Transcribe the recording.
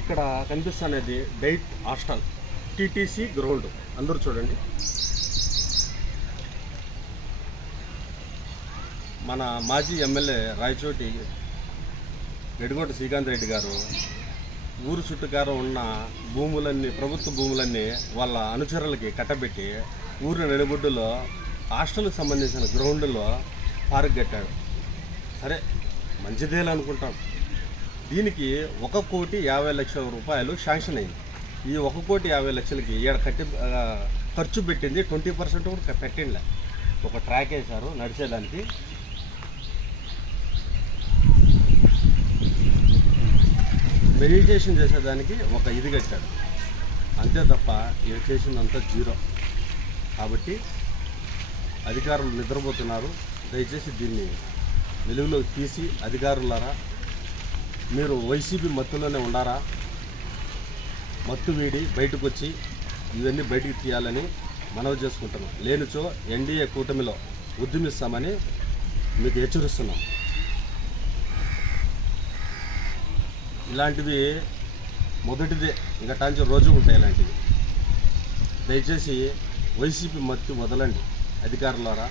ఇక్కడ కనిపిస్తున్నది diet hostel TTC ground. అందరూ చూడండి. మన మాజీ ఎమ్మెల్యే రాయచోటి గడిగోట శ్రీకాంత్ రెడ్డి గారు ఊరు చుట్టుకారం ఉన్న భూములన్నీ ప్రభుత్వ భూములన్నీ వాళ్ళ అనుచరులకి కట్టబెట్టి ఊరి నడిబొడ్డులో హాస్టల్కి సంబంధించిన గ్రౌండ్లో పార్క్ కట్టాడు సరే మంచిదేలే అనుకుంటాం దీనికి ఒక కోటి యాభై లక్షల రూపాయలు శాంక్షన్ అయింది. ఈ ఒక కోటి యాభై లక్షలకి ఈడ కట్టి ఖర్చు పెట్టింది ట్వంటీ పర్సెంట్ కూడా పెట్టిండలే ఒక ట్రాక్ వేశారు నడిచేదానికి. మెడిటేషన్ చేసేదానికి ఒక ఇది కట్టాడు అంతే తప్ప ఇది చేసిందంతా జీరో. కాబట్టి అధికారులు నిద్రపోతున్నారు. దయచేసి దీన్ని వెలుగులోకి తీసి అధికారులారా మీరు వైసీపీ మత్తులోనే ఉండారా? మత్తు వీడి బయటకు వచ్చి ఇవన్నీ బయటికి తీయాలని మనవి చేసుకుంటున్నాం. లేనిచో ఎన్డీఏ కూటమిలో ఉద్యమిస్తామని మీకు హెచ్చరిస్తున్నాం. ఇలాంటివి మొదటిదే. ఇంకా టాంచి రోజు ఉంటాయి ఇలాంటివి. దయచేసి వైసీపీ మత్తు వదలండి. అధికారులారా